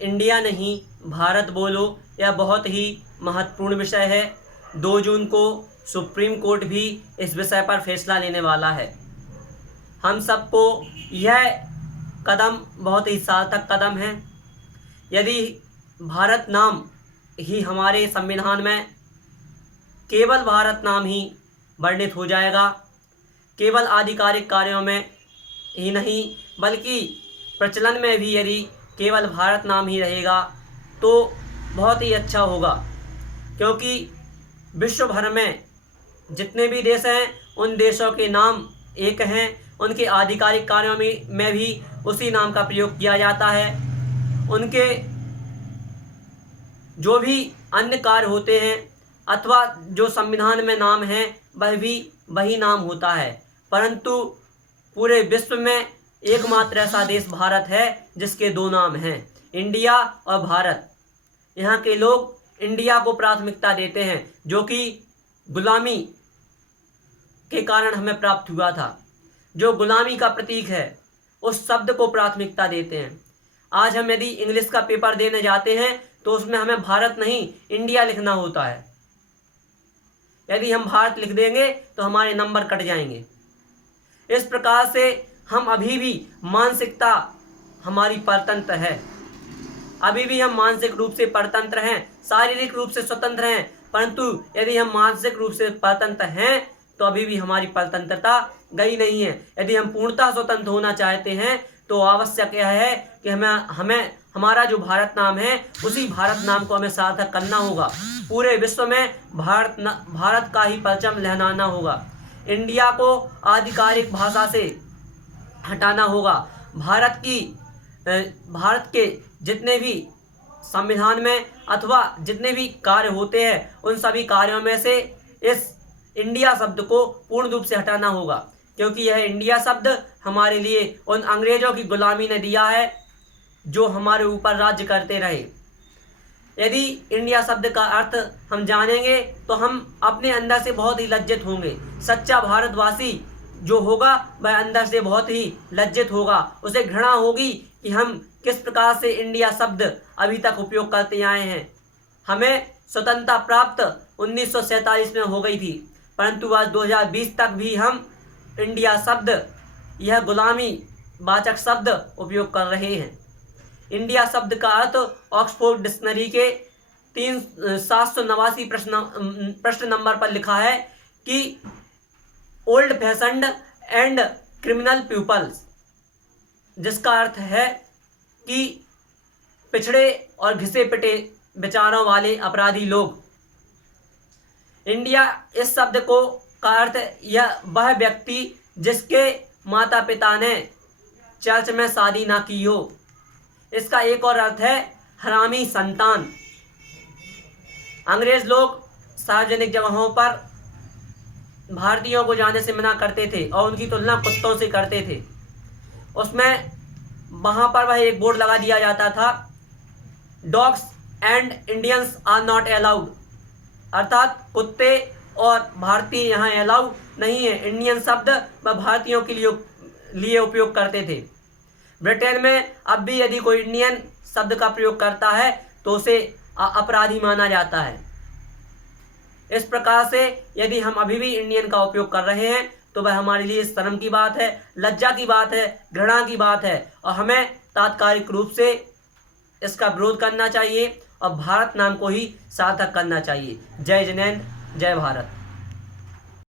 India नहीं भारत बोलो, यह बहुत ही महत्वपूर्ण विषय है। 2 जून को सुप्रीम कोर्ट भी इस विषय पर फैसला लेने वाला है। हम सबको यह कदम बहुत ही सार्थक कदम है। यदि भारत नाम ही हमारे संविधान में केवल भारत नाम ही वर्णित हो जाएगा, केवल आधिकारिक कार्यों में ही नहीं बल्कि प्रचलन में भी यदि केवल भारत नाम ही रहेगा तो बहुत ही अच्छा होगा, क्योंकि विश्व भर में जितने भी देश हैं उन देशों के नाम एक हैं, उनके आधिकारिक कार्यों में भी उसी नाम का प्रयोग किया जाता है। उनके जो भी अन्य कार्य होते हैं अथवा जो संविधान में नाम है वह भी वही नाम होता है, परंतु पूरे विश्व में एकमात्र ऐसा देश भारत है जिसके 2 नाम हैं, इंडिया और भारत। यहाँ के लोग इंडिया को प्राथमिकता देते हैं, जो कि गुलामी के कारण हमें प्राप्त हुआ था, जो गुलामी का प्रतीक है उस शब्द को प्राथमिकता देते हैं। आज हम यदि इंग्लिश का पेपर देने जाते हैं तो उसमें हमें भारत नहीं इंडिया लिखना होता है। यदि हम भारत लिख देंगे तो हमारे नंबर कट जाएंगे। इस प्रकार से हम अभी भी मानसिकता हमारी परतंत्र है, अभी भी हम मानसिक रूप से परतंत्र हैं, शारीरिक रूप से स्वतंत्र हैं, परंतु यदि हम मानसिक रूप से परतंत्र हैं तो अभी भी हमारी परतंत्रता गई नहीं है। यदि हम पूर्णतः स्वतंत्र होना चाहते हैं तो आवश्यक यह है कि हमें हमारा जो भारत नाम है उसी भारत नाम को हमें सार्थक करना होगा। पूरे विश्व में भारत का ही परचम लहराना होगा। इंडिया को आधिकारिक भाषा से हटाना होगा। भारत के जितने भी संविधान में अथवा जितने भी कार्य होते हैं उन सभी कार्यों में से इस इंडिया शब्द को पूर्ण रूप से हटाना होगा, क्योंकि यह इंडिया शब्द हमारे लिए उन अंग्रेजों की गुलामी ने दिया है जो हमारे ऊपर राज्य करते रहे। यदि इंडिया शब्द का अर्थ हम जानेंगे तो हम अपने अंदर से बहुत ही लज्जित होंगे। सच्चा भारतवासी जो होगा वह अंदर से बहुत ही लज्जित होगा, उसे घृणा होगी कि हम किस प्रकार से इंडिया शब्द अभी तक उपयोग करते आए हैं। हमें स्वतंत्रता प्राप्त 1947 में हो गई थी, परंतु आज 2020 तक भी हम इंडिया शब्द, यह गुलामी वाचक शब्द उपयोग कर रहे हैं। इंडिया शब्द का अर्थ ऑक्सफोर्ड डिक्शनरी के 789 प्रश्न नंबर पर लिखा है कि old fashioned and criminal peoples, जिसका अर्थ है कि पिछड़े और घिसे पिटे विचारों वाले अपराधी लोग। इंडिया इस शब्द का अर्थ यह वह व्यक्ति जिसके माता पिता ने चर्च में शादी ना की हो। इसका एक और अर्थ है हरामी संतान। अंग्रेज लोग सार्वजनिक जगहों पर भारतीयों को जाने से मना करते थे और उनकी तुलना कुत्तों से करते थे। उसमें वहाँ पर वह एक बोर्ड लगा दिया जाता था, dogs and Indians are not allowed, अर्थात कुत्ते और भारतीय यहाँ अलाउड नहीं है। इंडियन शब्द वह भारतीयों के लिए उपयोग करते थे। ब्रिटेन में अब भी यदि कोई इंडियन शब्द का प्रयोग करता है तो उसे अपराधी माना जाता है। इस प्रकार से यदि हम अभी भी इंडियन का उपयोग कर रहे हैं तो वह हमारे लिए शर्म की बात है, लज्जा की बात है, घृणा की बात है, और हमें तात्कालिक रूप से इसका विरोध करना चाहिए और भारत नाम को ही सार्थक करना चाहिए। जय जिनेंद्र, जय भारत।